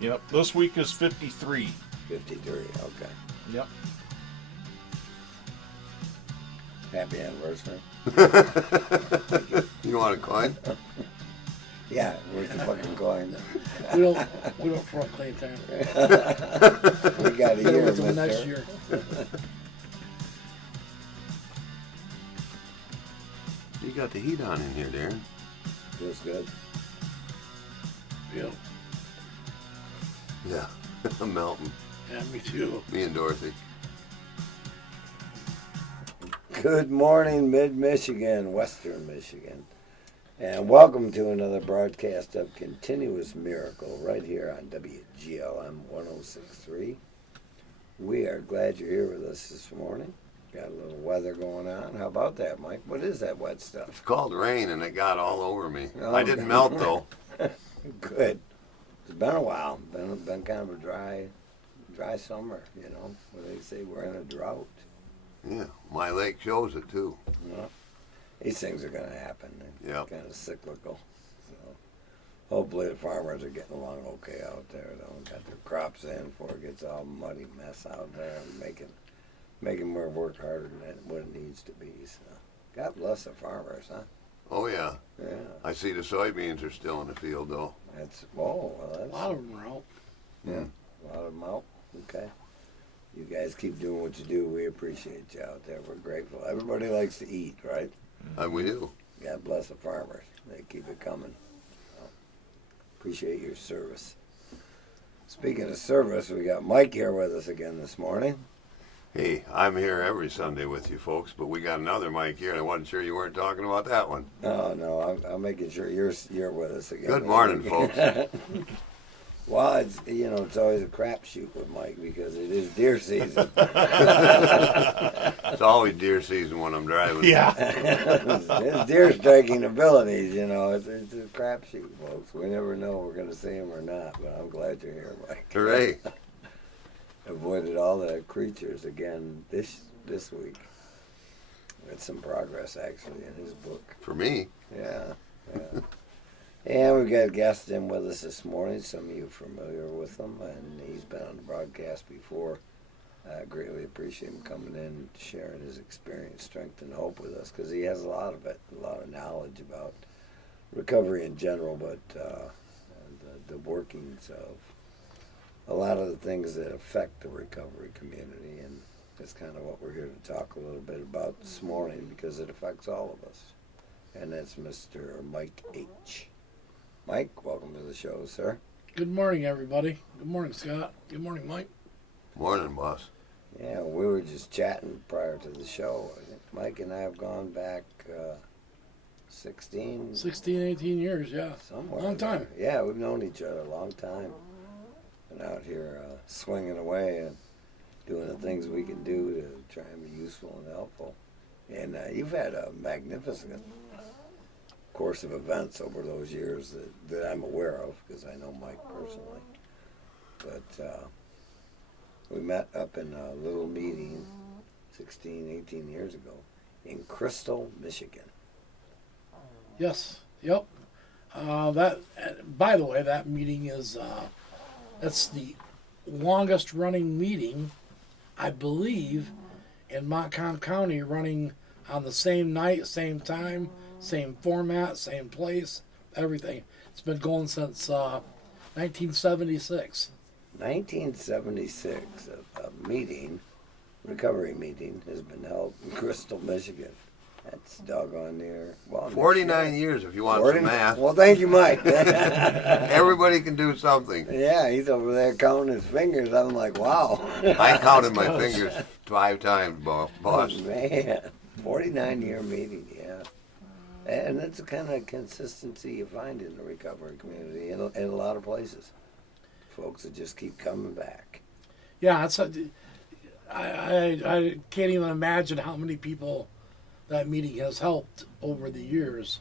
Yep. This week is 53. 53, okay. Yep. Happy anniversary. You want a coin? Yeah, where's the fucking coin? We don't front clean time. We got a Better year, wait till next mister. year. You got the heat on in here, Darren. Feels good. Yep. Yeah, I'm melting. Yeah, me too. Me and Dorothy. Good morning, Mid-Michigan, Western Michigan. And welcome to another broadcast of Continuous Miracle right here on WGLM 106.3. We are glad you're here with us this morning. Got a little weather going on. How about that, Mike? What is that wet It's stuff? called rain, and it got all over me. Oh. I didn't melt, though. Good. It's been a while. Been kind of a dry summer, you know, where they say we're in a drought. Yeah, my lake shows it, too. Well, these things are going to happen. They're Yep. kind of cyclical. So hopefully the farmers are getting along okay out there, though. Got their crops in before it gets all muddy mess out there and making more work harder than what it needs to be. So God bless the farmers, huh? Oh, yeah. Yeah. I see the soybeans are still in the field, though. That's, well, A that's, lot of them are out. yeah, a lot of them out. Okay. You guys keep doing what you do. We appreciate you out there. We're grateful. Everybody likes to eat, right? We do. God bless the farmers. They keep it coming. So, appreciate your service. Speaking of service, we got Mike here with us again this morning. Hey, I'm here every Sunday with you folks, but we got another mic here, and I wasn't sure you weren't talking about that one. Oh no, I'm making sure you're with us again. Good morning, folks. Well, it's always a crapshoot with Mike because it is deer season. It's always deer season when I'm driving. Yeah. His deer striking abilities, it's a crapshoot, folks. We never know if we're going to see him or not, but I'm glad you're here, Mike. Hooray. Avoided all the creatures again this week. Made some progress, actually, in his book. For me. Yeah. And we've got a guest in with us this morning. Some of you are familiar with him, and he's been on the broadcast before. I greatly appreciate him coming in, sharing his experience, strength, and hope with us, because he has a lot of it, a lot of knowledge about recovery in general, but the workings of a lot of the things that affect the recovery community, and that's kind of what we're here to talk a little bit about this morning, because it affects all of us. And that's Mr. Mike H. Mike, welcome to the show, sir. Good morning, everybody. Good morning, Scott. Good morning, Mike. Morning, boss. Yeah, we were just chatting prior to the show. I think Mike and I have gone back 16... 16, 18 years, yeah. Somewhere. Long time. Yeah, we've known each other a long time. Been out here swinging away and doing the things we can do to try and be useful and helpful. And you've had a magnificent course of events over those years that I'm aware of, because I know Mike personally. But we met up in a little meeting 16, 18 years ago in Crystal, Michigan. Yes. Yep. By the way, that meeting is that's the longest running meeting, I believe, in Montcalm County, running on the same night, same time, same format, same place, everything. It's been going since 1976. 1976, a meeting, recovery meeting, has been held in Crystal, Michigan. That's doggone near. Well, 49 years if you want some math. Well, thank you, Mike. Everybody can do something. Yeah, he's over there counting his fingers. I'm like, wow. I counted my fingers 5 times, boss. Oh, man, 49-year meeting, yeah. And that's the kind of consistency you find in the recovery community in a lot of places. Folks that just keep coming back. Yeah, I can't even imagine how many people that meeting has helped over the years.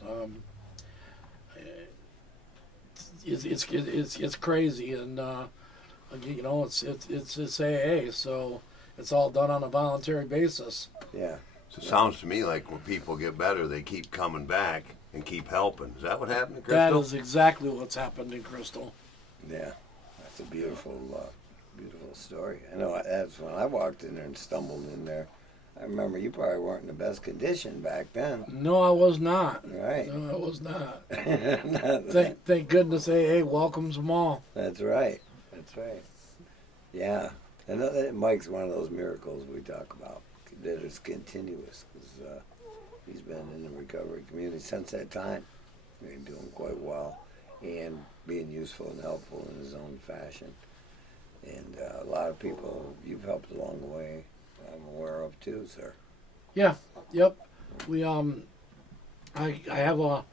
It's crazy, and it's AA, so it's all done on a voluntary basis. Yeah. So it sounds to me like when people get better, they keep coming back and keep helping. Is that what happened in That Crystal? is exactly what's happened in Crystal. Yeah, that's It's a beautiful, beautiful story. I know that's when I walked in there and stumbled in there. I remember you probably weren't in the best condition back then. No, I was not. Right. No, I was not. That's Thank goodness AA welcomes them all. right. That's right. Yeah. And Mike's one of those miracles we talk about that is continuous because he's been in the recovery community since that time. He's doing quite well and being useful and helpful in his own fashion. And a lot of people you've helped along the way, I'm aware of too, sir. Yeah. Yep. We I have a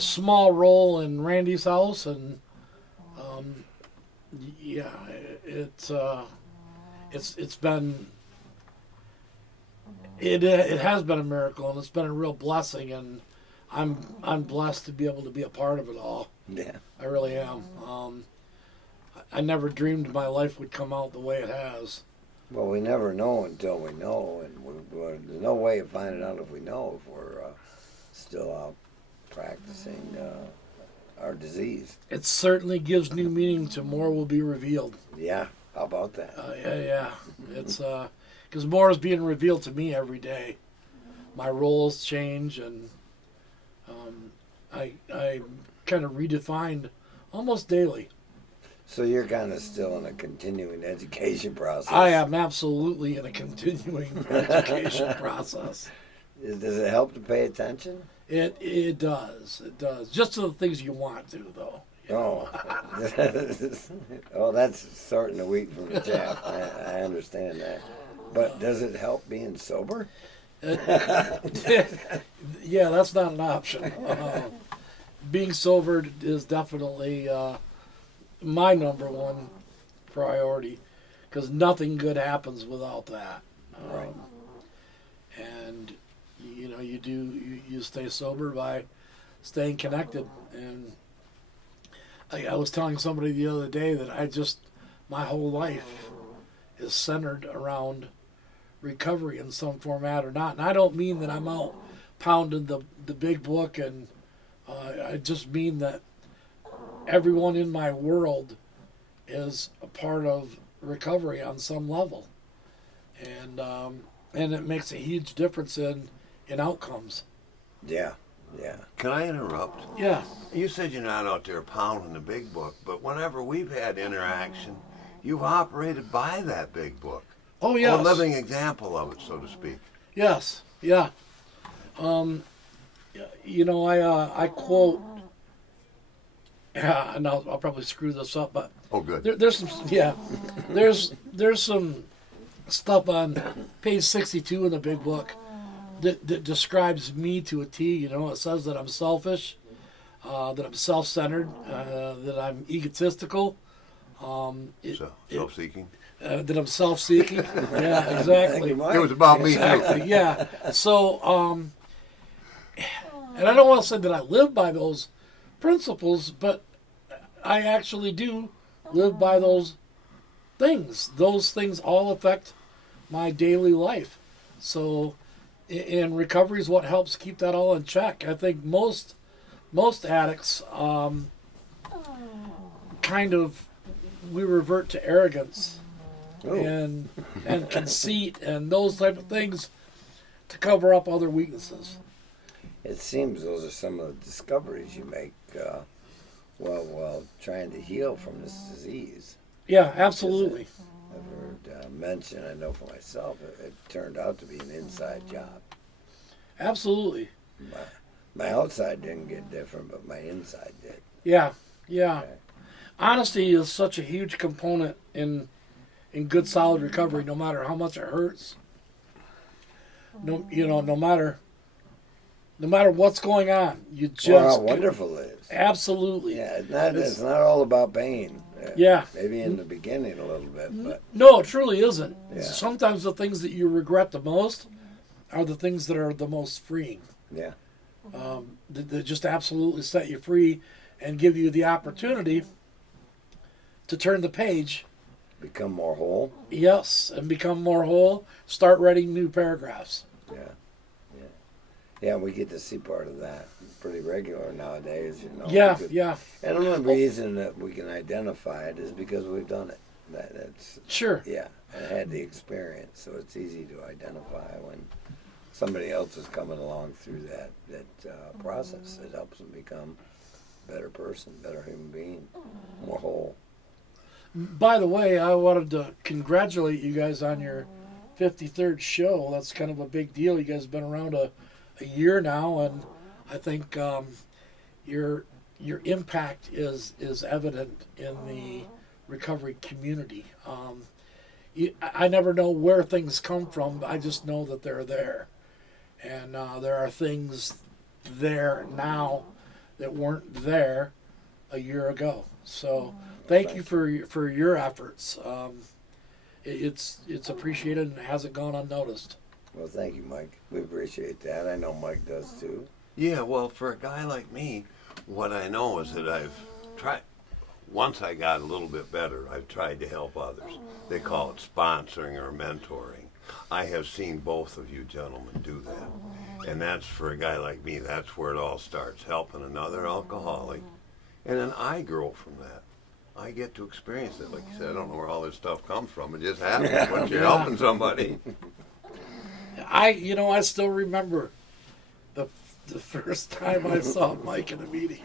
small role in Randy's house, and yeah, it's been it has been a miracle, and it's been a real blessing, and I'm blessed to be able to be a part of it all. Yeah. I really am. I never dreamed my life would come out the way it has. Well, we never know until we know, and there's no way of finding out if we know if we're still out practicing our disease. It certainly gives new meaning to more will be revealed. Yeah, how about that? Yeah. It's because more is being revealed to me every day. My roles change, and I kind of redefined almost daily. So you're kind of still in a continuing education process. I am absolutely in a continuing education process. Does it help to pay attention? It does. It does. Just to the things you want to, though. You know? Oh, that's sorting the wheat from the chaff. I understand that. But does it help being sober? Yeah, that's not an option. Being sober is definitely my number one priority, because nothing good happens without that. Right. And you know, you stay sober by staying connected. And I was telling somebody the other day that my whole life is centered around recovery in some format or not. And I don't mean that I'm out pounding the big book, and I just mean that everyone in my world is a part of recovery on some level, and it makes a huge difference in outcomes. Yeah. Can I interrupt? Yeah. You said you're not out there pounding the big book, but whenever we've had interaction, you've operated by that big book. Oh, yes. A living example of it, so to speak. Yes. Yeah. You know, I quote. Yeah, and I'll probably screw this up, but Oh, good. there's some there's some stuff on page 62 in the big book that describes me to a T. You know, it says that I'm selfish, that I'm self-centered, that I'm egotistical, Self-seeking. that I'm self-seeking. Yeah, exactly. It was about me, too. Exactly. Yeah. So, and I don't want to say that I live by those principles, but I actually do live by those things. Those things all affect my daily life. So, and recovery is what helps keep that all in check. I think most addicts kind of, we revert to arrogance and conceit and those type of things to cover up other weaknesses. It seems those are some of the discoveries you make while trying to heal from this disease. Yeah, absolutely. I've heard mention, I know for myself, it turned out to be an inside job. Absolutely. My outside didn't get different, but my inside did. Yeah. Okay. Honesty is such a huge component in good solid recovery, no matter how much it hurts. No matter what's going on, you just how wonderful it is. Absolutely. Yeah, it's not all about pain. Yeah. Maybe in the beginning a little bit, but No, it truly isn't. Yeah. Sometimes the things that you regret the most are the things that are the most freeing. yeah. That just absolutely set you free and give you the opportunity to turn the page. Become more whole. Yes, and become more whole. Start writing new paragraphs. Yeah. Yeah, we get to see part of that pretty regular nowadays, you know. Yeah, because- yeah, And the only reason that we can identify it is because we've done it. That's sure. yeah, and had the experience, so it's easy to identify when somebody else is coming along through that process. It helps them become a better person, better human being, more whole. By the way, I wanted to congratulate you guys on your 53rd show. That's kind of a big deal. You guys have been around a year now, and I think your impact is evident in the recovery community. I never know where things come from, but I just know that they're there. And there are things there now that weren't there a year ago. So thank you for your efforts. It's appreciated and hasn't gone unnoticed. Well, thank you, Mike. We appreciate that. I know Mike does too. Yeah, well, for a guy like me, what I know is that I've tried. Once I got a little bit better, I've tried to help others. They call it sponsoring or mentoring. I have seen both of you gentlemen do that. And that's, for a guy like me, that's where it all starts, helping another alcoholic. And then I grow from that. I get to experience it. Like you said, I don't know where all this stuff comes from. It just happens once you're helping somebody. I still remember the first time I saw Mike in a meeting.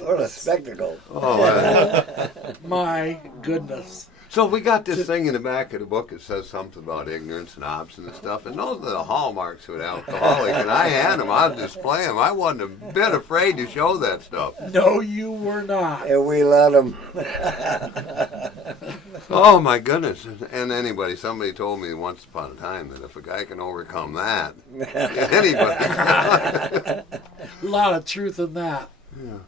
What a spectacle. Oh, My goodness. so we got this thing in the back of the book that says something about ignorance and obstinate and stuff, and those are the hallmarks of an alcoholic, and I had them, I'd display them. I wasn't a bit afraid to show that stuff. No, you were not. And we let him. Oh my goodness. And somebody told me once upon a time that if a guy can overcome that, anybody. A lot of truth in that. Yeah.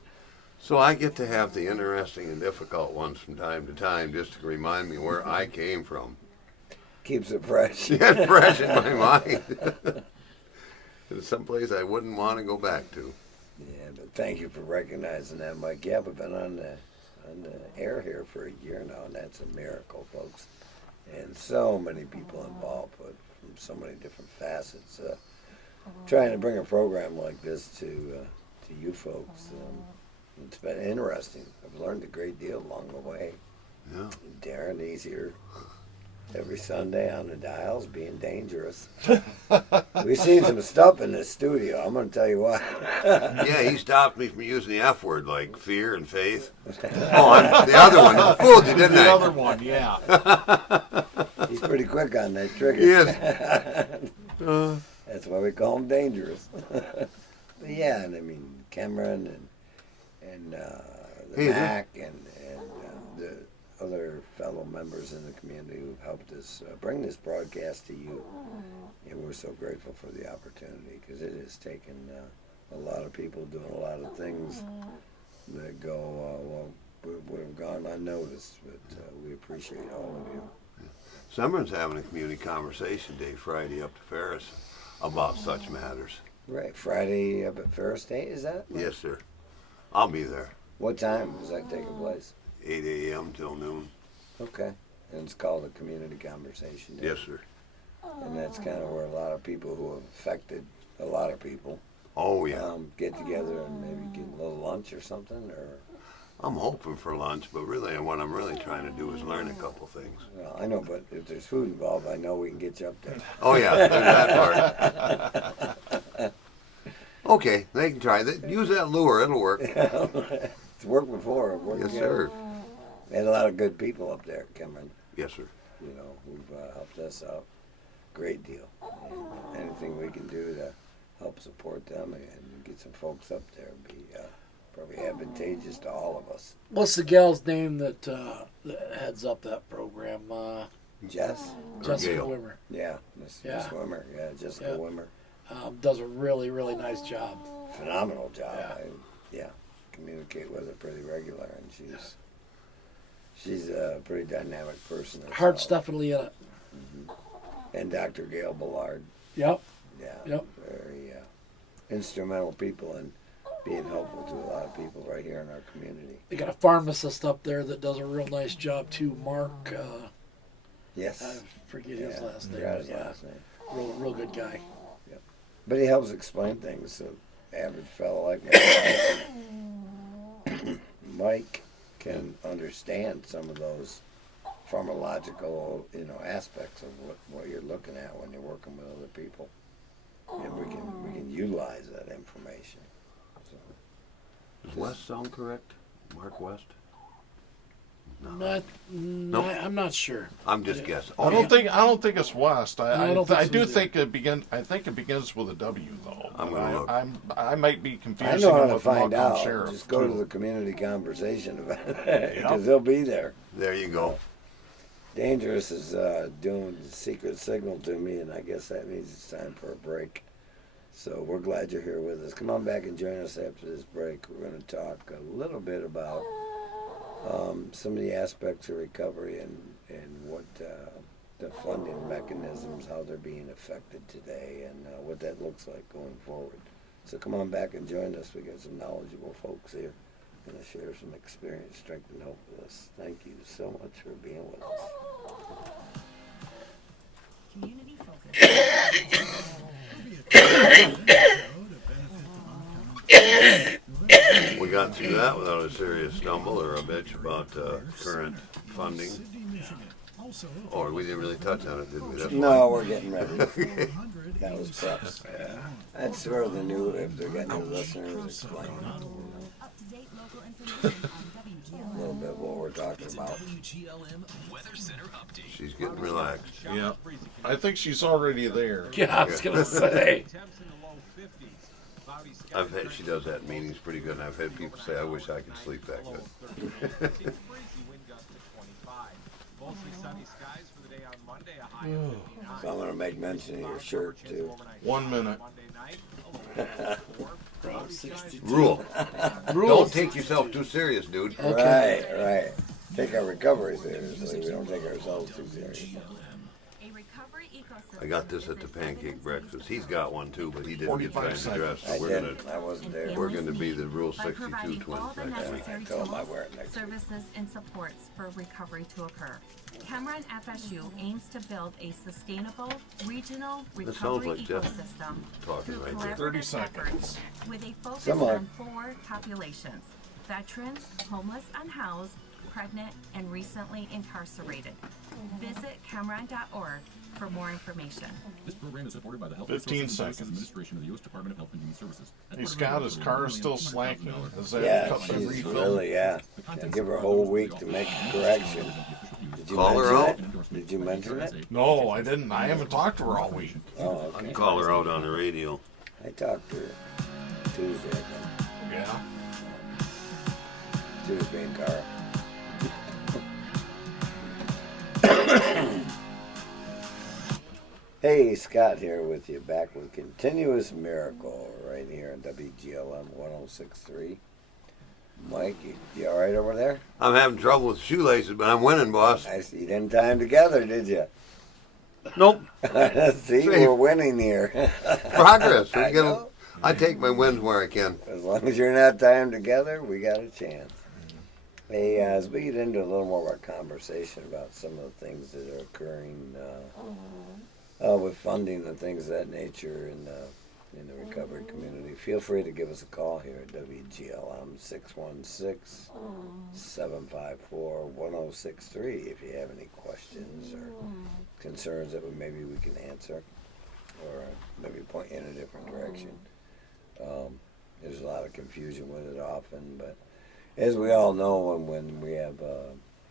So I get to have the interesting and difficult ones from time to time just to remind me where I came from. Keeps it fresh. It's fresh in my mind. It's someplace I wouldn't want to go back to. Yeah, but thank you for recognizing that, Mike. Yeah, we've been on the air here for a year now, and that's a miracle, folks. And so many people involved, but from so many different facets. Trying to bring a program like this to you folks, it's been interesting. I've learned a great deal along the way. Yeah. Darren, he's here every Sunday on the dials, being dangerous. We've seen some stuff in this studio. I'm going to tell you what. Yeah, he stopped me from using the F word like fear and faith. Oh, the other one. I fooled you, didn't I? The other one, yeah. He's pretty quick on that trigger. He is. That's why we call him dangerous. But yeah, and I mean Cameron and the Hey, Mac and the other fellow members in the community who've helped us bring this broadcast to you. And we're so grateful for the opportunity because it has taken a lot of people doing a lot of things that go, would have gone unnoticed. But we appreciate all of you. Summer's having a community conversation day Friday up to Ferris about such matters. Right, Friday up at Ferris State, is that? Yes, sir. I'll be there. What time is that taking place? 8 a.m. till noon. Okay. And it's called a community conversation day. Yes, sir. And that's kind of where a lot of people who have affected a lot of people Oh, yeah. get together and maybe get a little lunch or something. Or I'm hoping for lunch, but really what I'm really trying to do is learn a couple things. well, I know, but if there's food involved, I know we can get you up there. Oh, yeah, there's that part. Okay, they can try that. Use that lure, it'll work. It's worked before. It worked Yes, again. sir. We had a lot of good people up there coming, Yes, sir. you know, who've helped us out. Great deal. And anything we can do to help support them and get some folks up there would be probably advantageous to all of us. What's the gal's name that heads up that program? Jess? Jessica Gail. Wimmer. Yeah, Miss Wimmer. Yeah, Jessica Yeah. Wimmer. Does a really, really nice job. Phenomenal job. Yeah. I communicate with her pretty regular, and she's a pretty dynamic person. herself. Heart's definitely in it. And Dr. Gail Ballard. Yep. Yeah. Yep. Very instrumental people in being helpful to a lot of people right here in our community. They got a pharmacist up there that does a real nice job too. Mark, Yes. I forget his last name. Forgot his Yeah. last name. Real good guy. But he helps explain things to average fellow like myself. Mike can understand some of those pharmacological, aspects of what you're looking at when you're working with other people, and we can utilize that information. So, Does West sound correct? Mark West? I'm not sure. I'm just guessing. I don't think it's West. I I don't think I so do either. think it begins. I think it begins with a W though. I'm gonna look. I might be I confusing know how him to with the find Montcalm out. Sheriff. Just go to too. the community conversation about it, because they'll be there. There you go. Dangerous is doing the secret signal to me, and I guess that means it's time for a break. So we're glad you're here with us. Come on back and join us after this break. We're going to talk a little bit about some of the aspects of recovery and what the funding mechanisms, how they're being affected today, and what that looks like going forward. So come on back and join us. We got some knowledgeable folks here going to share some experience, strength, and hope with us. Thank you so much for being with us. Community focused. We got through that without a serious stumble or a bitch about current funding. Or we didn't really touch on it, did we? That's No, we're getting ready. That was preps. That's sort of the new, if they're getting new listeners, explain Up-to-date local information on a WGLM. little bit what we're talking about. She's getting relaxed. Yeah, I think she's already there. Yeah, I was gonna say. She does that in meetings pretty good, and I've had people say, I wish I could sleep that good. So I'm going to make mention of your shirt, too. 1 minute. Rule. Don't take yourself too serious, dude. Right, right. Take our recovery seriously. We don't take ourselves too seriously. A recovery ecosystem. I got this at the pancake breakfast. He's got one too, but he didn't get 45 time to dress. I So we're didn't. gonna I wasn't there. we're gonna be the Rule By 62 providing twins all the next week. necessary I told him I tools, wear it next week. services, and supports for recovery to occur. Cameron FSU aims to build a sustainable regional sounds recovery like Jeff ecosystem talking through right there. 30 collaborative seconds. efforts with a focus Somewhat. on 4 populations: veterans, homeless, unhoused, pregnant, and recently incarcerated. Visit Cameron.org for more information. This program is supported by the Health 15 Resources and Services seconds. Administration of the U.S. Department of Health and Human Services. Hey Scott, his car is still slacking. Is that Yeah, cup been she's refilled? really, yeah. I give her a whole week to make a correction. Did you Call her mention out. it? Did you mention it? No, I didn't. I haven't talked to her all week. Oh, okay. Call her out on the radio. I talked to her Tuesday, I think. Yeah. Tuesday and Carl. Hey, Scott here with you, back with Continuous Miracle right here on WGLM 1063. Mike, you all right over there? I'm having trouble with shoelaces, but I'm winning, boss. I see you didn't time together, did you? Nope. See, we're winning here. Progress. I We get know. I take my wins where I can. As long as you're not timed together, we got a chance. Hey, as we get into a little more of our conversation about some of the things that are occurring with funding and things of that nature in the recovery community, feel free to give us a call here at WGLM 616-754-1063 if you have any questions or concerns that maybe we can answer or maybe point you in a different direction. There's a lot of confusion with it often, but as we all know, when we have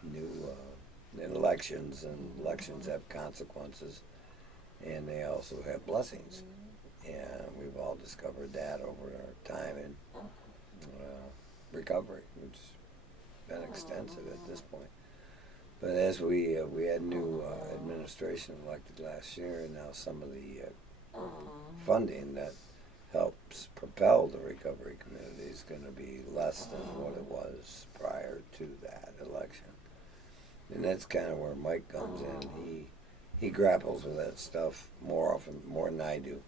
new elections, and elections have consequences, and they also have blessings. And we've all discovered that over our time in recovery, which has been extensive at this point. But as we had new administration elected last year, and now some of the funding that helps propel the recovery community is going to be less than what it was prior to that election. And that's kind of where Mike comes in. He grapples with that stuff more than I do.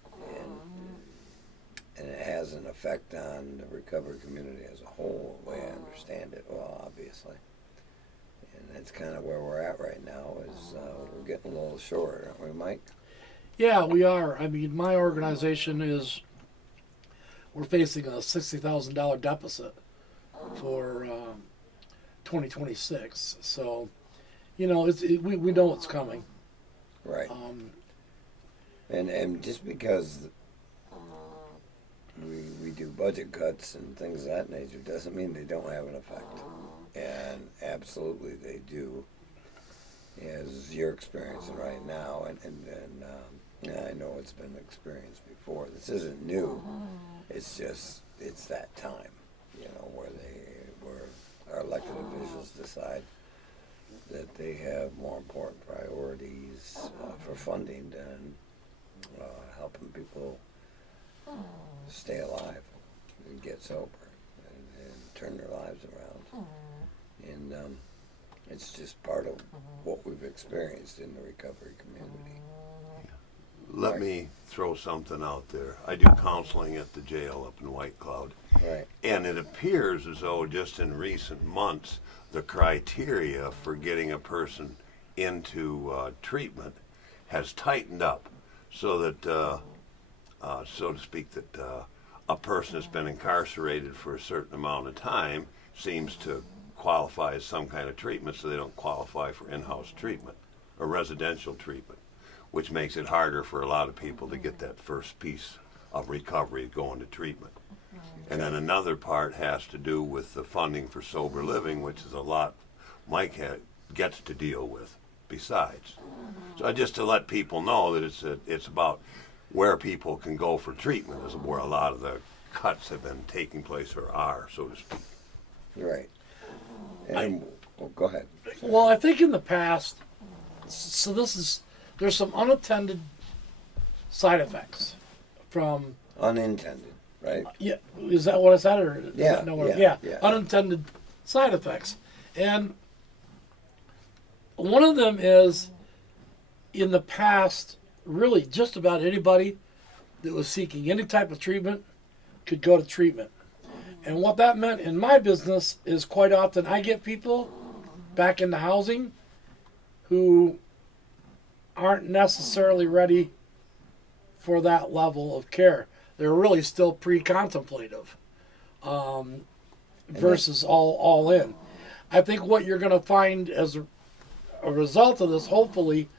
And it has an effect on the recovery community as a whole, the way I understand it, well, obviously. And that's kind of where we're at right now, is we're getting a little short, aren't we, Mike? Yeah, we are. I mean, my organization we're facing a $60,000 deficit for 2026. So, we know it's coming. Right. And just because we do budget cuts and things of that nature doesn't mean they don't have an effect. And absolutely they do, as you're experiencing right now. And I know it's been experienced before. This isn't new. It's just, it's that time, where our elected officials decide that they have more important priorities for funding than helping people stay alive and get sober and turn their lives around. And it's just part of what we've experienced in the recovery community. Let me throw something out there. I do counseling at the jail up in White Cloud. Right. And it appears as though just in recent months, the criteria for getting a person into treatment has tightened up so that, so to speak, that a person that's been incarcerated for a certain amount of time seems to qualify as some kind of treatment, so they don't qualify for in-house treatment or residential treatment, which makes it harder for a lot of people to get that first piece of recovery going to treatment. And then another part has to do with the funding for sober living, which is a lot Mike gets to deal with besides. So just to let people know that it's about where people can go for treatment is where a lot of the cuts have been taking place or are, so to speak. Right. And go ahead. Well, I think in the past, so there's some unintended side effects from. Unintended, right? Yeah, is that what I said, or is Yeah, that not what yeah. Unintended side effects, and one of them is in the past, really just about anybody that was seeking any type of treatment could go to treatment. And what that meant in my business is quite often I get people back into housing who aren't necessarily ready for that level of care. They're really still pre-contemplative versus all in. I think what you're going to find as a result of this, hopefully,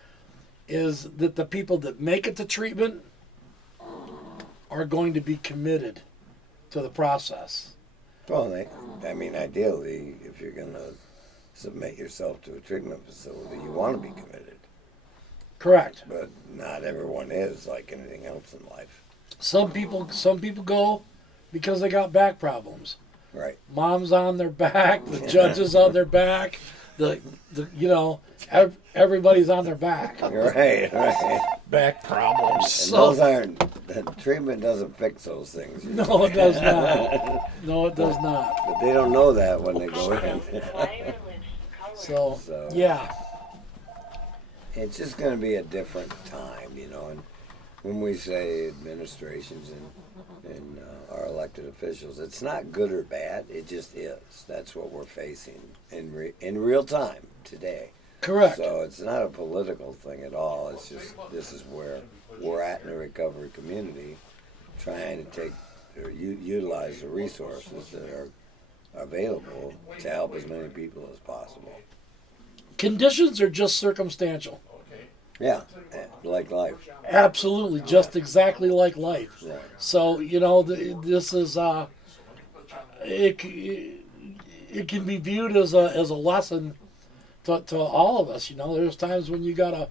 is that the people that make it to treatment are going to be committed to the process. Well, ideally, if you're going to submit yourself to a treatment facility, you want to be committed. Correct. But not everyone is, like anything else in life. Some people go because they got back problems. Right. Mom's on their back, the judge is on their back, everybody's on their back. Right. Back problems. And So- those aren't, the treatment doesn't fix those things. No, it does not. No, it does not. But they don't know that when they go in. So, So- yeah. It's just going to be a different time, and when we say administrations and our elected officials, it's not good or bad, it just is. That's what we're facing in real time today. Correct. So it's not a political thing at all. It's just this is where we're at in the recovery community, trying to take or utilize the resources that are available to help as many people as possible. Conditions are just circumstantial. Yeah, like life. Absolutely, just exactly like life. Right. So, this is it can be viewed as a lesson to all of us. There's times when you gotta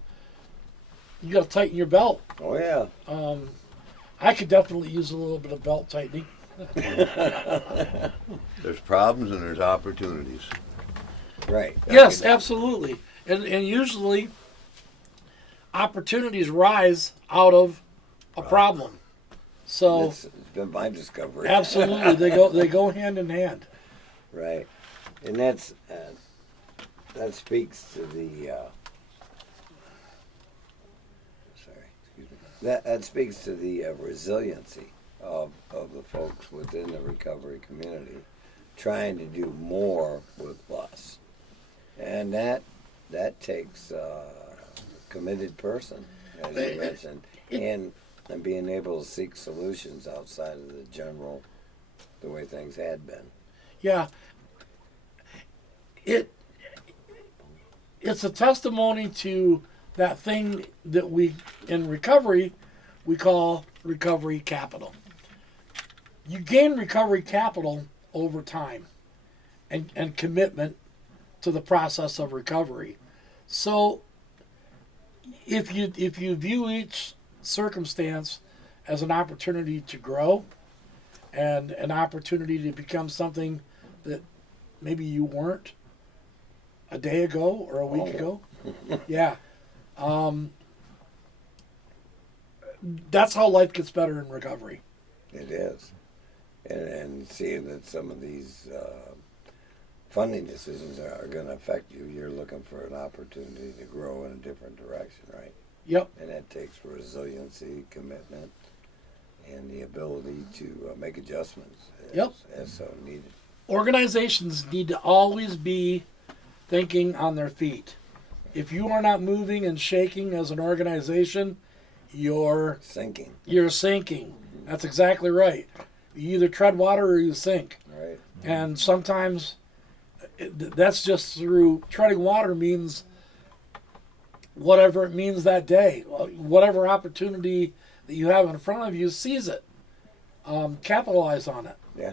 tighten your belt. Oh yeah. I could definitely use a little bit of belt tightening. There's problems and there's opportunities. Right. Yes, absolutely, and usually opportunities rise out of a problem. So It's been my discovery. absolutely, they go hand in hand. Right, and that speaks to the that speaks to the resiliency of the folks within the recovery community, trying to do more with less, and that takes a committed person, as you mentioned, and being able to seek solutions outside of the general, the way things had been. Yeah. It's a testimony to that thing that we, in recovery, we call recovery capital. You gain recovery capital over time and commitment to the process of recovery. So if you view each circumstance as an opportunity to grow and an opportunity to become something that maybe you weren't a day ago or a week ago, yeah, that's how life gets better in recovery. It is. And seeing that some of these funding decisions are going to affect you, you're looking for an opportunity to grow in a different direction, right? Yep. And that takes resiliency, commitment, and the ability to make adjustments as so needed. Organizations need to always be thinking on their feet. If you are not moving and shaking as an organization, you're Sinking. You're sinking. That's exactly right. You either tread water or you sink. Right. And sometimes that's just through treading water means whatever it means that day. Whatever opportunity that you have in front of you, seize it. Capitalize on it. Yeah.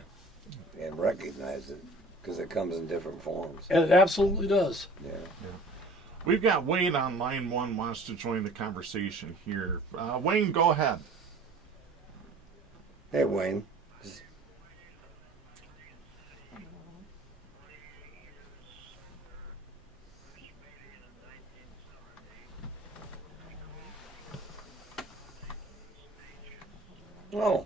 And recognize it because it comes in different forms. And it absolutely does. Yeah. We've got Wayne on line one wants to join the conversation here. Wayne, go ahead. Hey, Wayne. Oh.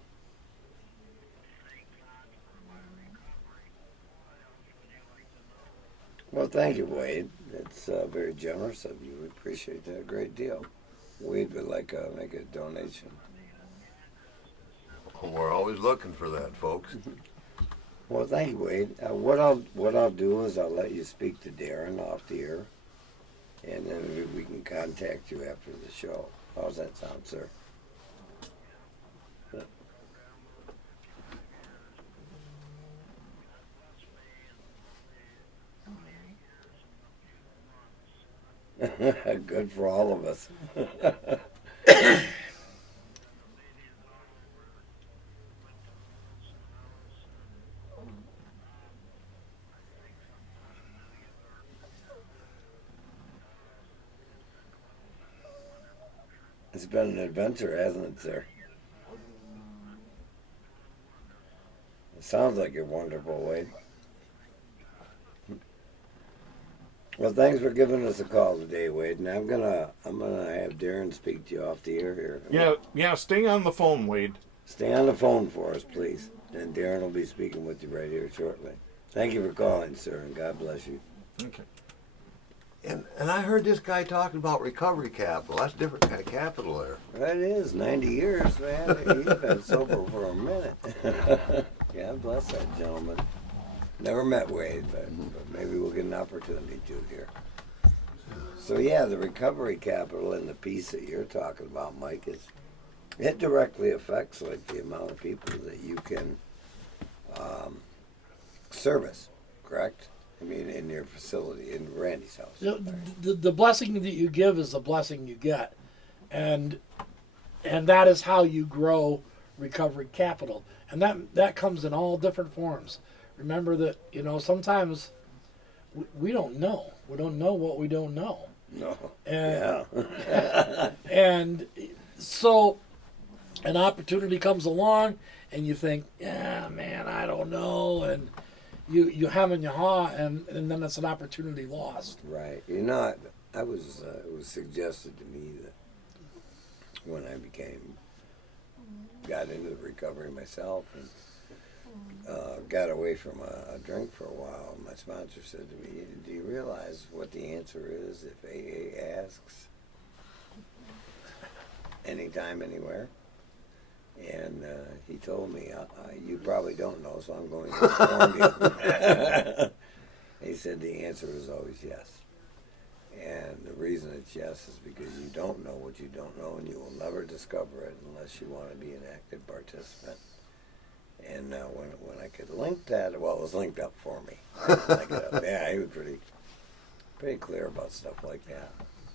Well, thank you, Wade. It's very generous of you. We appreciate that a great deal. Wade would like to make a donation. We're always looking for that, folks. Well, thank you, Wade. What I'll do is I'll let you speak to Darren off the air, and then we can contact you after the show. How's that sound, sir? Good for all of us. It's been an adventure, hasn't it, sir? It sounds like you're wonderful, Wade. Well, thanks for giving us a call today, Wade. And I'm gonna have Darren speak to you off the air here. Yeah, stay on the phone, Wade. Stay on the phone for us, please. And Darren will be speaking with you right here shortly. Thank you for calling, sir, and God bless you. Okay. And I heard this guy talking about recovery capital. That's a different kind of capital there. That is 90 years, man. He's been sober for a minute. God bless that gentleman. Never met Wade, but maybe we'll get an opportunity to here. So yeah, the recovery capital and the piece that you're talking about, Mike, it directly affects like the amount of people that you can service, correct? I mean, in your facility, in Randy's house. The blessing that you give is the blessing you get, and that is how you grow recovery capital, and that comes in all different forms. Remember that, sometimes we don't know. We don't know what we don't know. No. And, Yeah. and so an opportunity comes along and you think, yeah, man, I don't know. And you hem and you haw, and then it's an opportunity lost. Right. It was suggested to me that when I got into the recovery myself and got away from a drink for a while, my sponsor said to me, do you realize what the answer is if AA asks? Anytime, anywhere? And he told me, you probably don't know, so I'm going to inform you. He said the answer is always yes. And the reason it's yes is because you don't know what you don't know, and you will never discover it unless you want to be an active participant. And when I could link that, well, it was linked up for me. I didn't link it up. Yeah, he was pretty clear about stuff like that.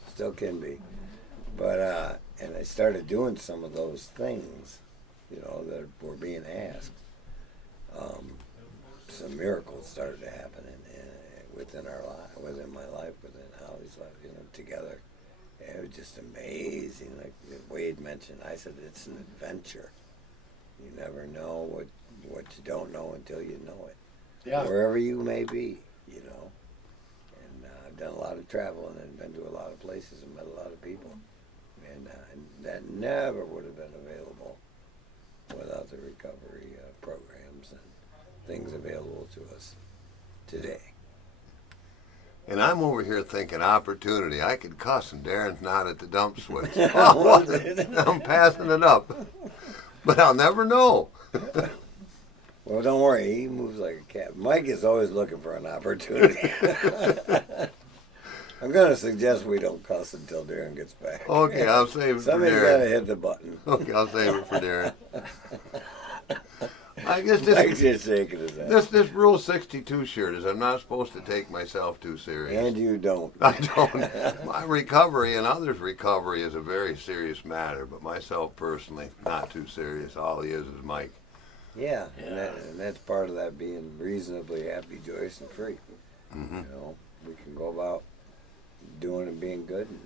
Still can be. But, and I started doing some of those things, that were being asked. Some miracles started to happen within our life, within my life, within Holly's life, together. And it was just amazing. Like Wade mentioned, I said it's an adventure. You never know what you don't know until you know it. Yeah. Wherever you may be, And I've done a lot of traveling and been to a lot of places and met a lot of people. And that never would have been available without the recovery programs and things available to us today. And I'm over here thinking opportunity. I could cuss, and Darren's not at the dump switch. I'm passing it up. But I'll never know. Well, don't worry. He moves like a cat. Mike is always looking for an opportunity. I'm going to suggest we don't cuss until Darren gets back. Okay, I'll save it for Somebody's Darren. got to hit the button. Okay, I'll save it for Darren. I guess Mike's just shaking his head. this Rule 62 shirt is I'm not supposed to take myself too serious. And you don't. I don't. My recovery and others' recovery is a very serious matter, but myself personally, not too serious. All he is Mike. Yeah, and that's part of that being reasonably happy, joyous, and free. Mm-hmm. We can go about doing and being good and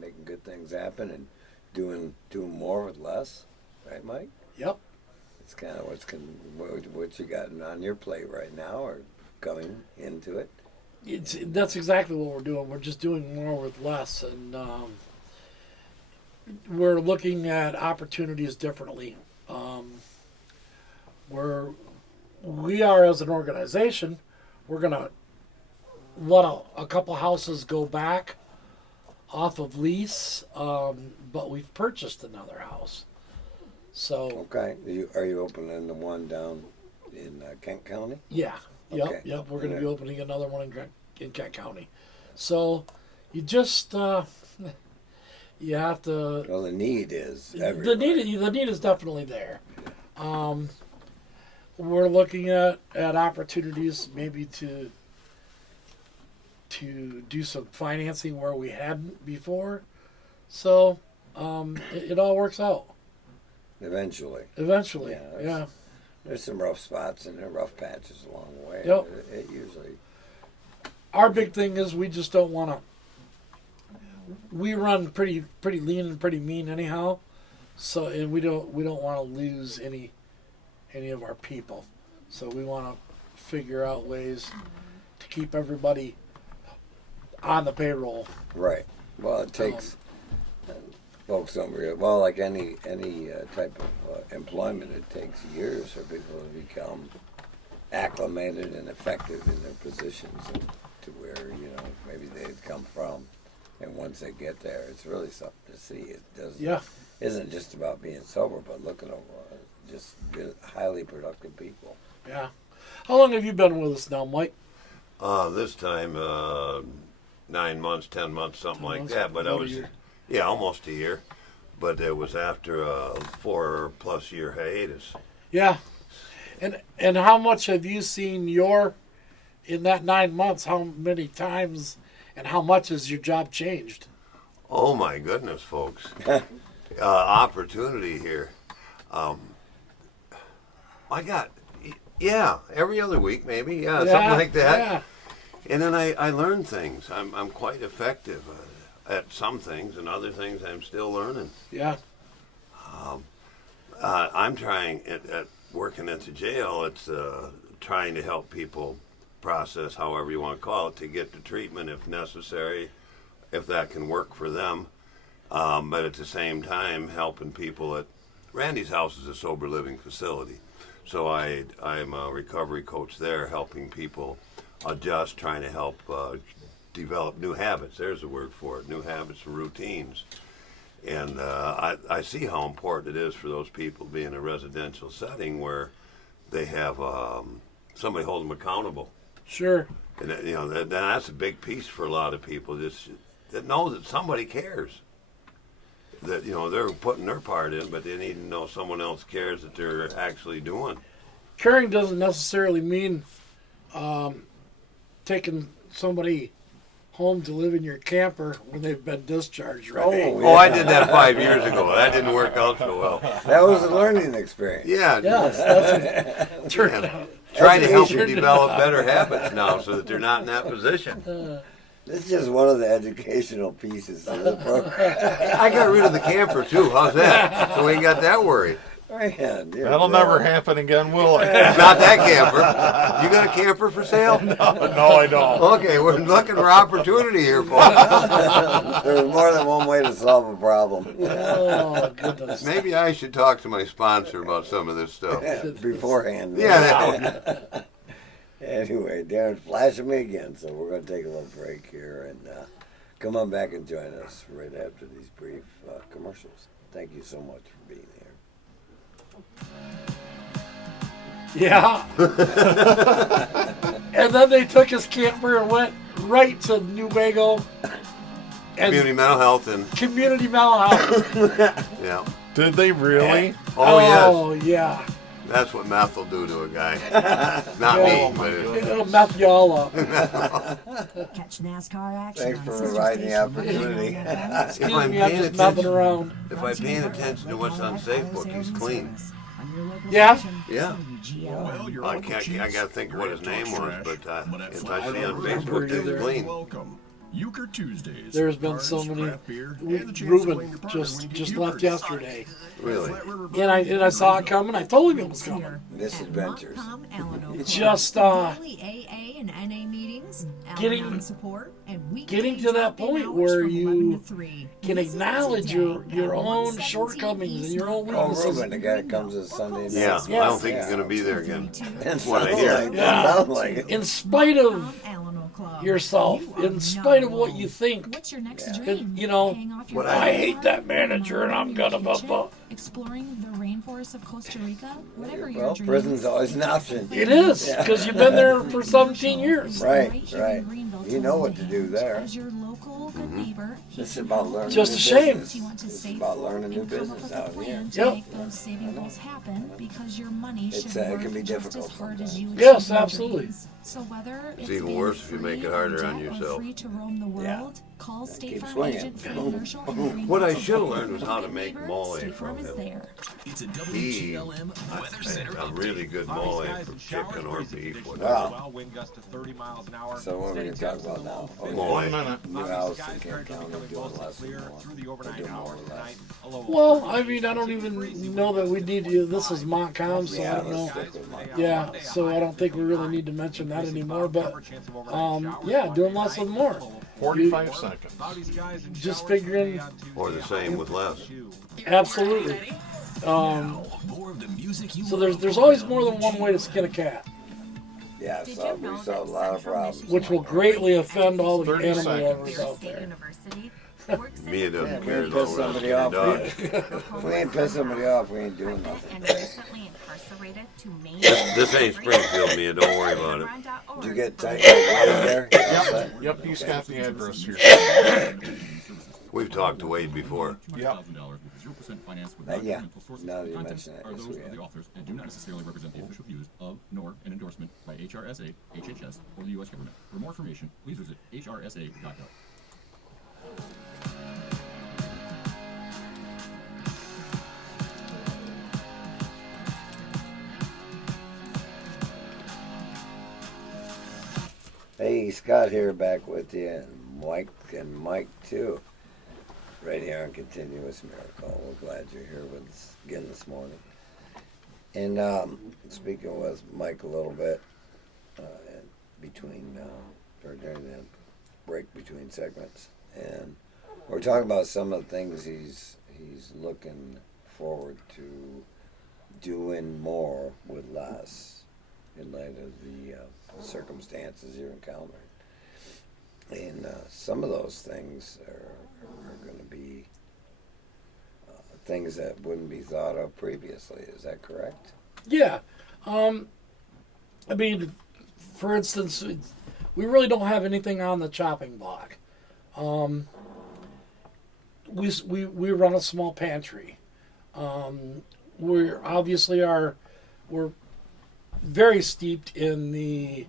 making good things happen and doing more with less. Right, Mike? Yep. It's kind of what you got on your plate right now, or coming into it. That's exactly what we're doing. We're just doing more with less, and we're looking at opportunities differently. We are as an organization, we're gonna let a couple houses go back off of lease, but we've purchased another house. So Okay. Are you opening the one down in Kent County? yeah, Okay. yep. We're going to Yeah. be opening another one in Kent County. So you just you have to. Well, the need is The everywhere. need is definitely there. We're looking at opportunities maybe to do some financing where we hadn't before. So it all works out Eventually. eventually. Yeah, that's- Yeah. There's some rough spots and there rough patches along the way. Yep. It usually. Our big thing is we just don't want to. We run pretty lean and pretty mean anyhow, so and we don't want to lose any of our people, so we want to figure out ways to keep everybody on the payroll. Right. Well, it takes. Folks don't realize. Well, like any type of employment, it takes years for people to become acclimated and effective in their positions and to where maybe they've come from. And once they get there, it's really something to see. It isn't just about being sober, but looking over just good, highly productive people. Yeah. How long have you been with us now, Mike? This time, 9 months, 10 months, something 10 like months? that. But I About a was, year. yeah, almost a year. But it was after a 4+ year hiatus. Yeah. And how much have you seen in that 9 months? How many times and how much has your job changed? Oh my goodness, folks! Opportunity here. I got, every other week maybe, something like that. Yeah. And then I learn things. I'm quite effective at some things, and other things I'm still learning. Yeah. I'm trying at working at the jail. It's trying to help people process, however you want to call it, to get to treatment if necessary, if that can work for them. But at the same time, helping people at Randy's house is a sober living facility. So I'm a recovery coach there, helping people adjust, trying to help develop new habits. There's a word for it, new habits and routines. And I see how important it is for those people to be in a residential setting where they have somebody hold them accountable. Sure. And that's a big piece for a lot of people. Just that know that somebody cares. That they're putting their part in, but they need to know someone else cares that they're actually doing. Caring doesn't necessarily mean taking somebody home to live in your camper when they've been discharged, right? Oh, I did that 5 years ago. That didn't work out so well. That was a learning experience. Yeah. Yes, that's what it turned out. Trying to help them develop better habits now so that they're not in that position. This is just one of the educational pieces of the program. I got rid of the camper too. How's that? So we ain't got that worried. Man, dear That'll God. never happen again, will it? Not that camper. You got a camper for sale? No, I don't. Okay, we're looking for opportunity here, folks. There's more than one way to solve a problem. Oh, goodness. Maybe I should talk to my sponsor about some of this stuff. Beforehand. Yeah. Anyway, Darren's flashing me again, so we're going to take a little break here and come on back and join us right after these brief commercials. Thank you so much for being here. Yeah. And then they took his camper and went right to Newbago and Community mental health and community mental health. yeah. Did they really? Oh yes. Yeah. That's what meth will do to a guy. Not Yeah. me, but It'll meth you all up. Catch NASCAR action. Thanks on for Sister providing the Station opportunity. 101.9. if Excuse I'm me, I'm paying just messing attention, around. if I'm paying attention to what's on Facebook, he's clean. Yeah? Yeah. Well, your I local can't. I Chiefs got to think of what his Red name Talk was, Trash, but at if I see on remember Facebook that either. he's clean. Welcome. Euchre Tuesdays. There's been Cards, so many. craft beer, and the chance to Ruben blame your partner when you get just Euchred. left yesterday. Really? Flat River And I saw it coming. I told him it was coming. Misadventures. Just Daily AA and NA meetings, getting- Al-Anon support, and getting weekday to that drop-in point hours where from you 11 to 3. can Visit acknowledge today your at own 117 shortcomings and East your own North Oh, weaknesses. Ruben, the guy that comes this Sunday night. Yeah. I don't think he's Yeah. going to be there again. That's what I hear. Sounds like it. In spite of yourself, You are in spite of not what alone. you think, What's your next Yeah. dream? you know, Paying off what your I credit hate card, that manager and I'm gonna vacation, blah, blah. exploring the rainforests of Costa Rica, whatever your Well, dream prison's is. always an option. It is, because you've been there for 17 years. Right, here right. in Greenville You to know lend what a to do hand. there. As your local good neighbor, This is about learning Just new a shame. business. you want to It's save about for learning new and come up business with a out here. plan to Yep. make those saving goals happen because your money It's, should it work can be just difficult as hard as sometimes. you Yes, achieve your absolutely. dreams. So whether It's even worse if you make it harder on yourself. Free to roam the Yeah. world, call State keep Farm swinging. agent Freddie Herschel in Greenville What I to should have help learned was you how to your make neighbor. mole State Farm from is him. there. It's a He, WGLM weather center a really good mole for chicken or beef. Wow. Wind gusts to 30 miles an hour. So what are we going to talk about now? Oh, Mole. 1 minute. New house in Kent County doing less and more. Through the We're overnight doing more hours or less. tonight. A low of Well, I mean, I don't even know that we need to. This is Montcalm, so I Yeah, don't know. let's stick with mine. Yeah, so I don't think we really need to mention that anymore. But yeah, doing less with more. 45 seconds. Just figuring, Or the same with less. absolutely. More of the music you So there's always more than one way to skin a cat, Yeah, Did so you know we that saw a lot of Central problems. Michigan which will greatly offend all the 30 animal seconds. lovers Fair out State there. University works in Mia Yeah, doesn't we care ain't though. piss We're somebody not off. dog. If we ain't piss somebody off, we ain't doing nothing. and recently incarcerated to Maine. This ain't Springfield, Mia. Don't worry about it. Did you get tight like Wade there? Yep, yep, he's got the address here. We've talked to Wade before. Yep. $200,000 with 0% finance with Yeah. non-governmental sources. Now that you Contents mention it, are yes, those we of have. the authors and do not necessarily represent the official views of, nor an endorsement by HRSA, HHS, or the U.S. government. For more information, please visit hrsa.gov. Hey, Scott here, back with you, and Mike too. Right here on Continuous Miracle. We're glad you're here with us again this morning. And speaking with Mike a little bit between or during the break between segments, and we're talking about some of the things he's looking forward to doing more with less in light of the circumstances you're encountering. And some of those things are going to be things that wouldn't be thought of previously. Is that correct? Yeah. I mean, for instance, we really don't have anything on the chopping block. We run a small pantry. We're obviously we're very steeped in the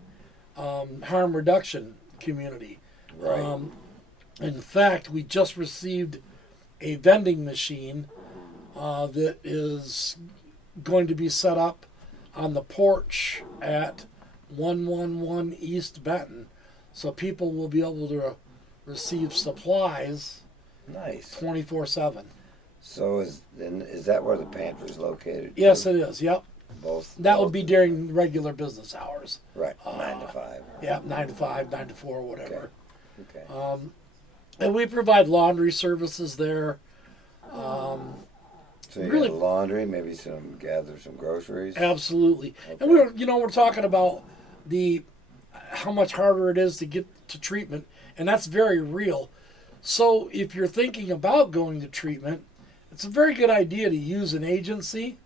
harm reduction community. Right. In fact, we just received a vending machine that is going to be set up on the porch at 111 East Benton, so people will be able to receive supplies Nice. 24/7. So is that where the pantry's located? Yes, too? it is. Yep. Both. That would both be is- during regular business hours. right 9 to 5. Yeah, 9 to 5, 9 to 4, whatever. Okay. And we provide laundry services there. So you really- got laundry, maybe gather some groceries. Absolutely. Okay. And we're talking about how much harder it is to get to treatment, and that's very real. So if you're thinking about going to treatment, it's a very good idea to use an agency.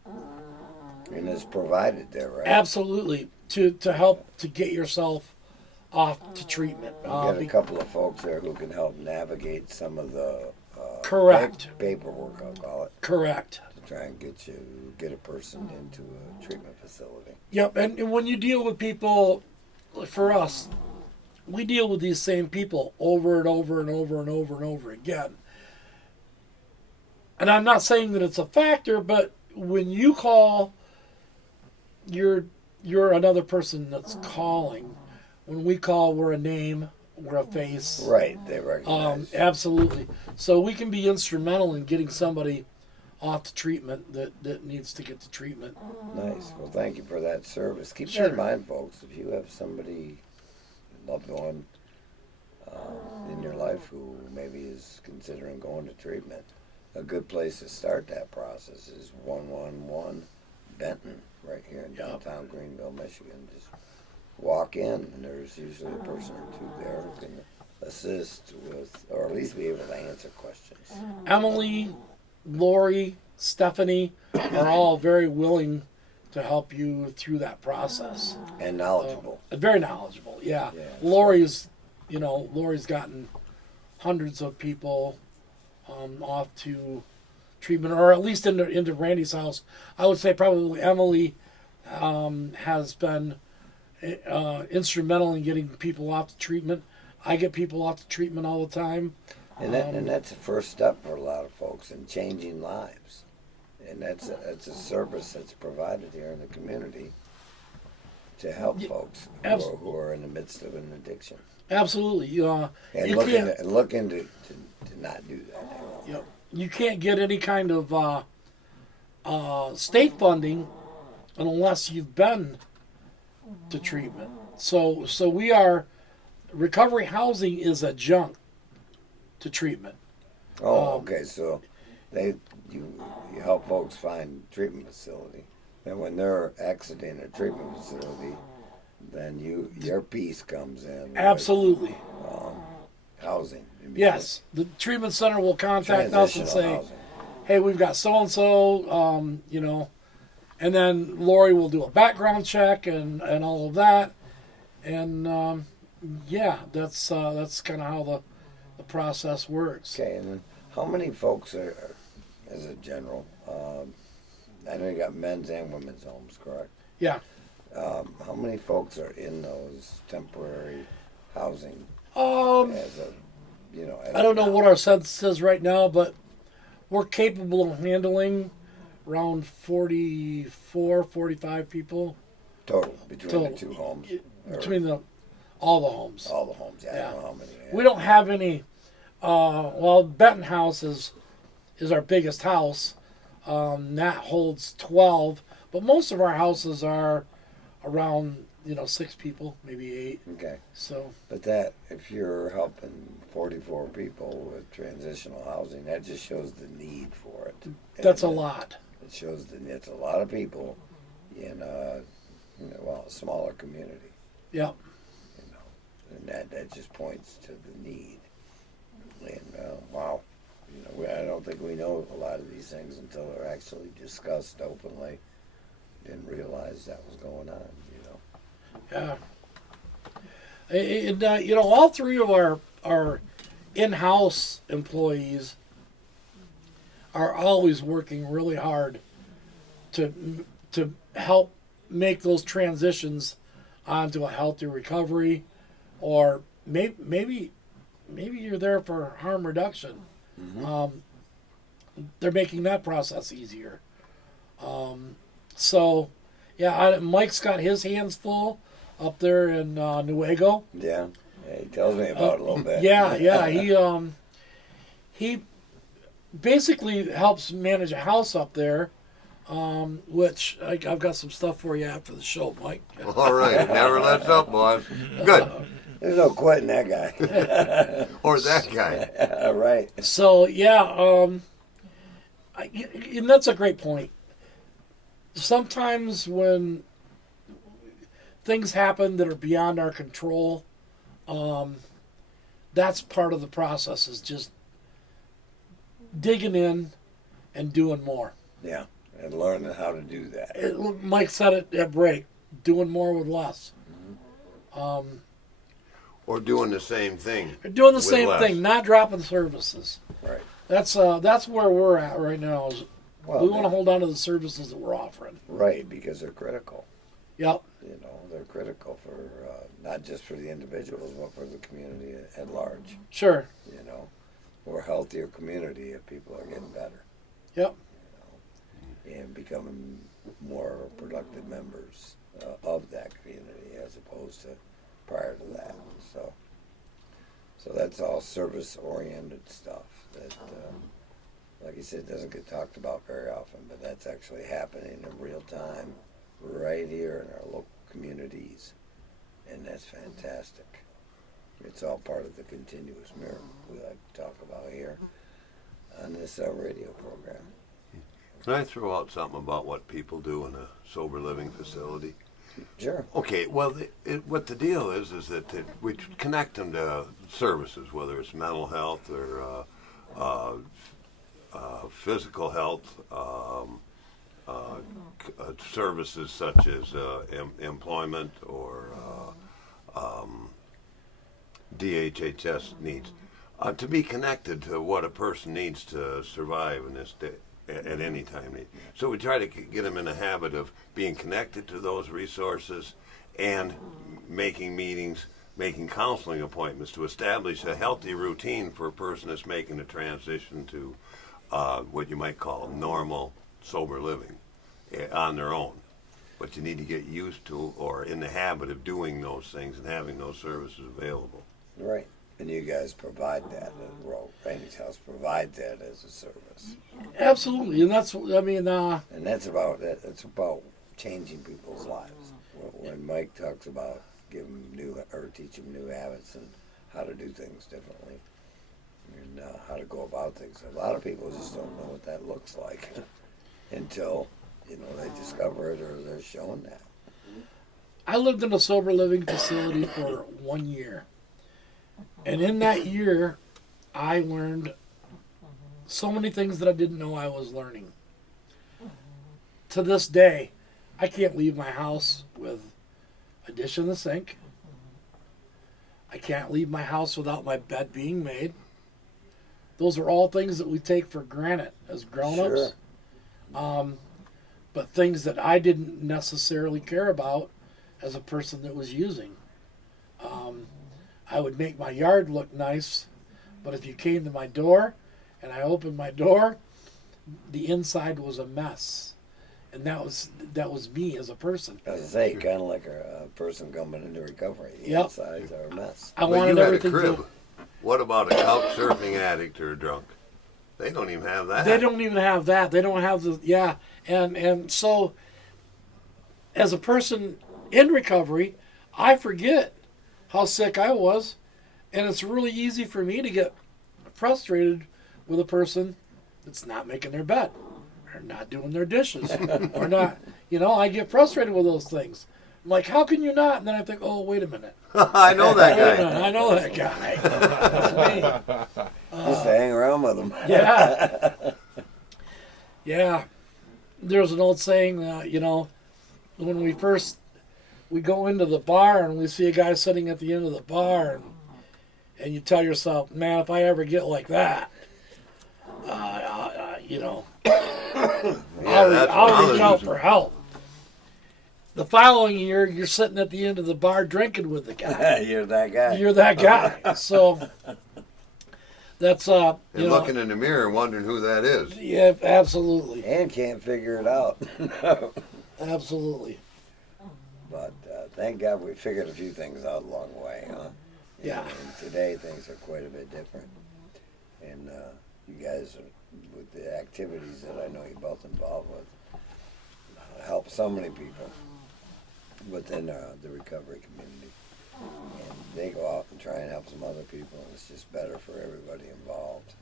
And it's provided there, right? Absolutely, to help to get yourself off to treatment. You got a couple of folks there who can help navigate some of the Correct. paperwork, I'll call it, Correct. to try and get a person into a treatment facility. Yep, and when you deal with people, for us, we deal with these same people over and over and over and over and over again. And I'm not saying that it's a factor, but when you call, you're another person that's calling. When we call, we're a name, we're a face. Right, they recognize. Absolutely. So we can be instrumental in getting somebody off the treatment that needs to get to treatment. Nice. Well, thank you for that service. Keep Sure. that in mind, folks. If you have somebody, loved one, in your life who maybe is considering going to treatment, a good place to start that process is 111 Benton, right here in downtown Greenville, Michigan. Just walk in, and there's usually a person or two there who can assist with, or at least be able to answer questions. Emily, Lori, Stephanie are all very willing to help you through that process. And knowledgeable. Very knowledgeable, yeah. Yeah. Lori's gotten hundreds of people off to treatment, or at least into Randy's house. I would say probably Emily has been instrumental in getting people off to treatment. I get people off to treatment all the time. And that's the first step for a lot of folks in changing lives. And that's a service that's provided here in the community to help folks who are in the midst of an addiction. Absolutely. And you look into to not do that. You can't get any kind of state funding unless you've been to treatment. So we are, recovery housing is adjunct to treatment. Oh, okay. So you help folks find treatment facility, and when they're exiting a treatment facility, then your piece comes in. Absolutely. With, housing. Yes, the treatment center will contact us and Transitional say, housing. "Hey, we've got so and so," and then Lori will do a background check and all of that, and that's kind of how the process works. Okay, and then how many folks are as a general? I know you got men's and women's homes, correct? Yeah. How many folks are in those temporary housing? As I don't know what our census says right now, but we're capable of handling around 44, 45 people total between total. the two homes. Between all the homes. All the homes. Yeah, I don't know how many. We don't have any. Benton House is our biggest house. That holds 12, but most of our houses are around 6 people, maybe 8. Okay. So. But if you're helping 44 people with transitional housing, that just shows the need for it. That's a And lot. It shows that it's a lot of people in a smaller community. Yep. And that just points to the need. And wow, I don't think we know a lot of these things until they're actually discussed openly. Didn't realize that was going on. Yeah. And you know, all three of our in-house employees are always working really hard to help make those transitions onto a healthy recovery, or maybe you're there for harm reduction. They're making that process easier. So, yeah, Mike's got his hands full up there in Newego. Yeah. He tells me about it a little bit. Yeah. He basically helps manage a house up there, which I've got some stuff for you after the show, Mike. All right, never lets up, boss. Good. There's no quitting that guy. Or that guy. Right. So yeah, and that's a great point. Sometimes when things happen that are beyond our control, that's part of the process, is just digging in and doing more. Yeah. And learning how to do that. Mike said it at break, doing more with less. Or doing the same thing. Doing the with same less. thing, not dropping services. Right. That's where we're at right now. Is Well, we want to hold on to the services that we're offering. Right, because they're critical. Yep. You know, they're critical for not just for the individuals, but for the community at large. Sure. You know, we're a healthier community if people are getting better. Yep. And becoming more productive members of that community as opposed to prior to that. So that's all service-oriented stuff that, like you said, doesn't get talked about very often, but that's actually happening in real time right here in our local communities, and that's fantastic. It's all part of the continuous miracle we like to talk about here on this radio program. Can I throw out something about what people do in a sober living facility? Sure. Okay, well, what the deal is that we connect them to services, whether it's mental health or physical health, services such as employment or DHHS needs, to be connected to what a person needs to survive in this day. At any time. So we try to get them in a habit of being connected to those resources and making meetings, making counseling appointments to establish a healthy routine for a person that's making a transition to what you might call normal, sober living on their own. But you need to get used to or in the habit of doing those things and having those services available. Right. And you guys provide that, Randy's House provides that as a service. Absolutely, and that's, I mean, And that's about it. It's about changing people's lives. When Mike talks about giving teach them new habits and how to do things differently and how to go about things, a lot of people just don't know what that looks like until they discover it or they're shown that. I lived in a sober living facility for 1 year. And in that year, I learned so many things that I didn't know I was learning. To this day, I can't leave my house with a dish in the sink. I can't leave my house without my bed being made. Those are all things that we take for granted as grown-ups. Sure. But things that I didn't necessarily care about as a person that was using. I would make my yard look nice, but if you came to my door and I opened my door, the inside was a mess. And that was me as a person. As I say, kind of like a person coming into recovery. The Yep. insides are a mess. I But wanted you had a everything crib. to... What about a couch surfing addict or a drunk? They don't even have that. They don't even have that. They don't have the... Yeah. And so, as a person in recovery, I forget how sick I was, and it's really easy for me to get frustrated with a person that's not making their bed or not doing their dishes or not, I get frustrated with those things. I'm like, how can you not? And then I think, oh, wait a minute. I know that Wait a guy. minute, I know that guy. That's me. Just to hang around with them. Yeah. Yeah. There's an old saying that, when we first we go into the bar and we see a guy sitting at the end of the bar, and you tell yourself, man, if I ever get like that, you know, I'll reach out for help. The following year, you're sitting at the end of the bar drinking with the guy. You're that guy. You're that guy. So that's And you know, looking in the mirror and wondering who that is. yeah, absolutely, And can't figure it out. absolutely. But thank God we figured a few things out along the way, huh? Yeah. And today things are quite a bit different. And you guys, with the activities that I know you're both involved with, help so many people within the recovery community. And they go out and try and help some other people. And it's just better for everybody involved.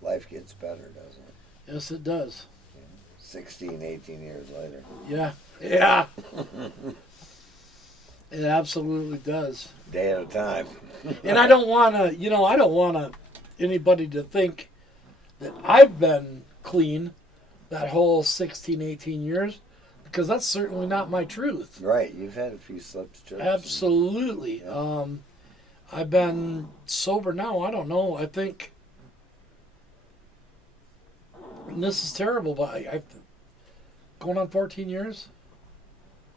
Life gets better, doesn't it? Yes, it does. 16, 18 years later. Yeah, yeah. It absolutely does. Day at a time. And I don't want to, you know, I don't want anybody to think that I've been clean that whole 16, 18 years, because that's certainly not my truth. Right, you've had a few slips, trips. Absolutely. I've been sober now, I don't know, I think, and this is terrible, but I've going on 14 years.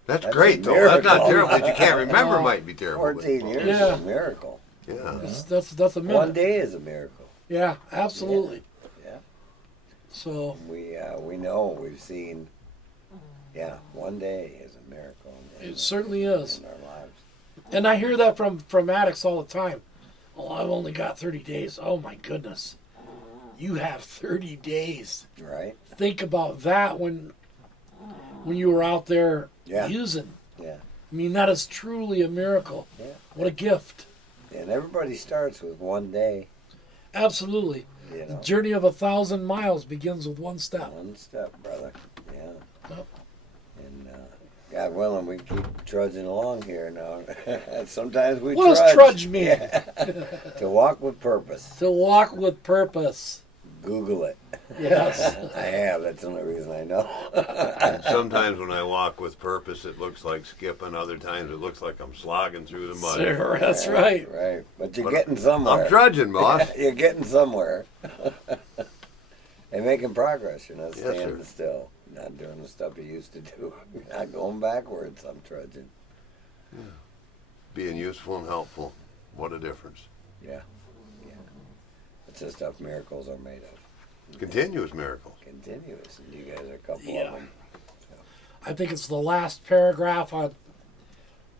That's That's great, a though. That's not miracle. terrible. That you can't remember might be terrible. but- 14 years Yeah. is a miracle. Yeah. That's a minute. One day is a miracle. Yeah, absolutely. Yeah. So, We know, we've seen, one day is a miracle in, it certainly is. in our lives. And I hear that from addicts all the time. Oh, I've only got 30 days. Oh, my goodness. You have 30 days. Right? Think about that when you were out there Yeah. using. Yeah. I mean, that is truly a miracle. Yeah. What a gift. And everybody starts with one day, Absolutely. you The know. journey of 1,000 miles begins with one step. One step, brother. Yeah. Yep. And God willing, we keep trudging along here now. Sometimes we What does trudge mean? Yeah. To walk with purpose. To walk with purpose. Google it. Yes. I have. That's the only reason I know. And sometimes when I walk with purpose, it looks like skipping. Other times it looks like I'm slogging through the mud. Sure, that's right. Right. But you're But getting somewhere. I'm trudging, boss. You're getting somewhere. And making progress. You're not Yes, standing sir. still. Not doing the stuff you used to do. You're not going backwards. I'm trudging. Being useful and helpful. What a difference. Yeah. Yeah. It's the stuff miracles are made of. Continuous miracle. Continuous. And you guys are a couple Yeah. of them. I think it's the last paragraph on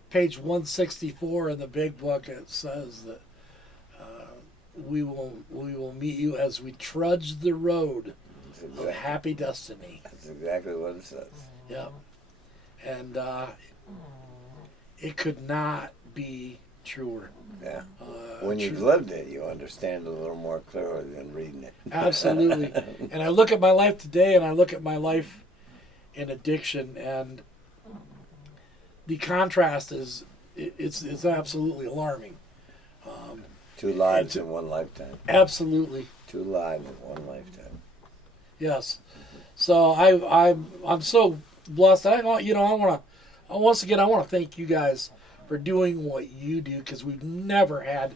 page 164 in the big book. It says that we will meet you as we trudge the road That's of exactly, happy destiny. that's exactly what it says. Yep. And it could not be truer. Yeah. When you've lived it, you understand a little more clearly than reading it. Absolutely. And I look at my life today, and I look at my life in addiction, and the contrast is it's absolutely alarming. 2 lives in one lifetime. Absolutely. 2 lives in one lifetime. Yes. So I'm so blessed. I want once again I want to thank you guys for doing what you do, because we've never had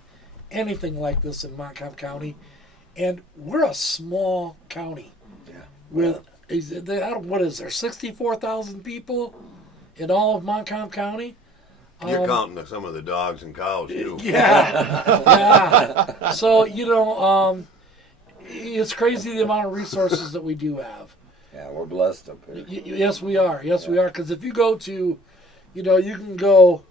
anything like this in Montcalm County, and we're a small county. Yeah. With what is there 64,000 people in all of Montcalm County? You're counting some of the dogs and cows, too. Yeah, yeah. So it's crazy the amount of resources that we do have. Yeah, we're blessed up here. Yes, we are. Yes, we are. Because if you go to, you can go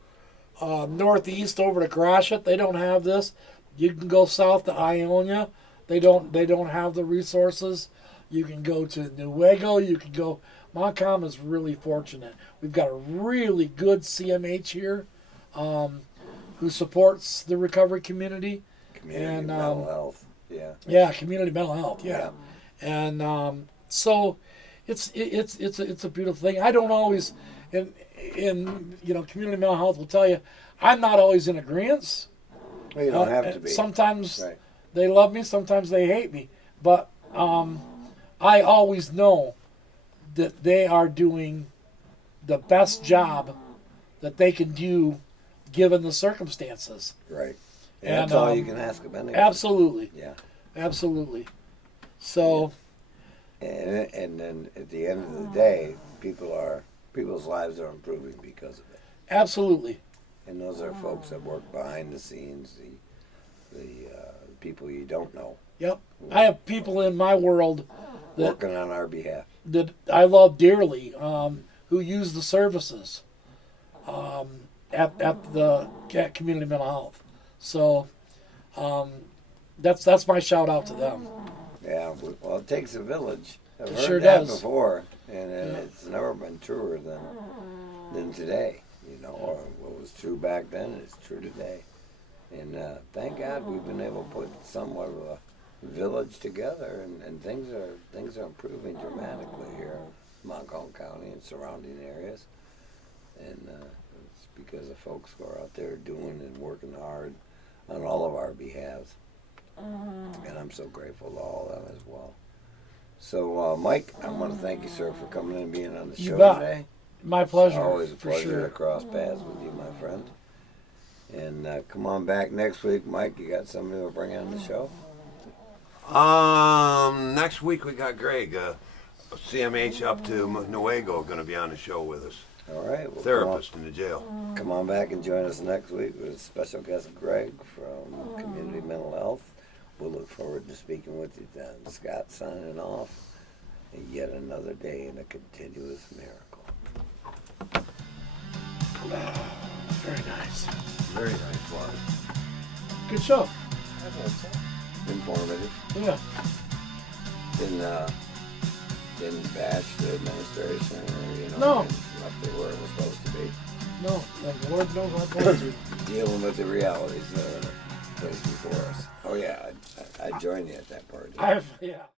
northeast over to Gratiot. They don't have this. You can go south to Ionia. They don't have the resources. You can go to Newego. You can go. Montcalm is really fortunate. We've got a really good CMH here, who supports the recovery community. Community and mental health. Yeah. Yeah, community mental health. Yeah, Yeah. and so it's a beautiful thing. I don't always, in community mental health will tell you, I'm not always in agreement. Well, you don't have to be. Sometimes Right. they love me, sometimes they hate me, but I always know that they are doing the best job that they can do given the circumstances. Right. And, That's all you can ask of anyone. Absolutely. Yeah. Absolutely. So, And then at the end of the day, people's lives are improving because of it. absolutely. And those are folks that work behind the scenes, the people you don't know, Yep. I have people in my world that working on our behalf. that I love dearly, who use the services at the community mental health. So that's my shout out to them. Yeah, well, it takes a village. I've heard sure that does. before, and it's never been truer than today. You know, or what was true back then is true today. And thank God we've been able to put somewhat of a village together, and things are improving dramatically here in Montcalm County and surrounding areas. And it's because of folks who are out there doing and working hard on all of our behalves. And I'm so grateful to all of them as well. So, Mike, I want to thank you, sir, for coming in and being on the You show bet. today. My pleasure. Always a for pleasure sure. to cross paths with you, my friend. And come on back next week, Mike. You got somebody to bring on the show? Next week we got Greg, CMH up to Nuevo, going to be on the show with us. All right. Well, Therapist in the jail. Come on back and join us next week with special guest Greg from Community Mental Health. We'll look forward to speaking with you then. Scott signing off. And yet another day in a continuous miracle. Very nice. Very nice one. Good show. Informative. Yeah. Didn't bash the administration or, you know, No. left it where it was supposed to be. No, the Lord knows I'm going to. Dealing with the realities that are placed before us. Oh yeah, I'd join you at that party. Yeah.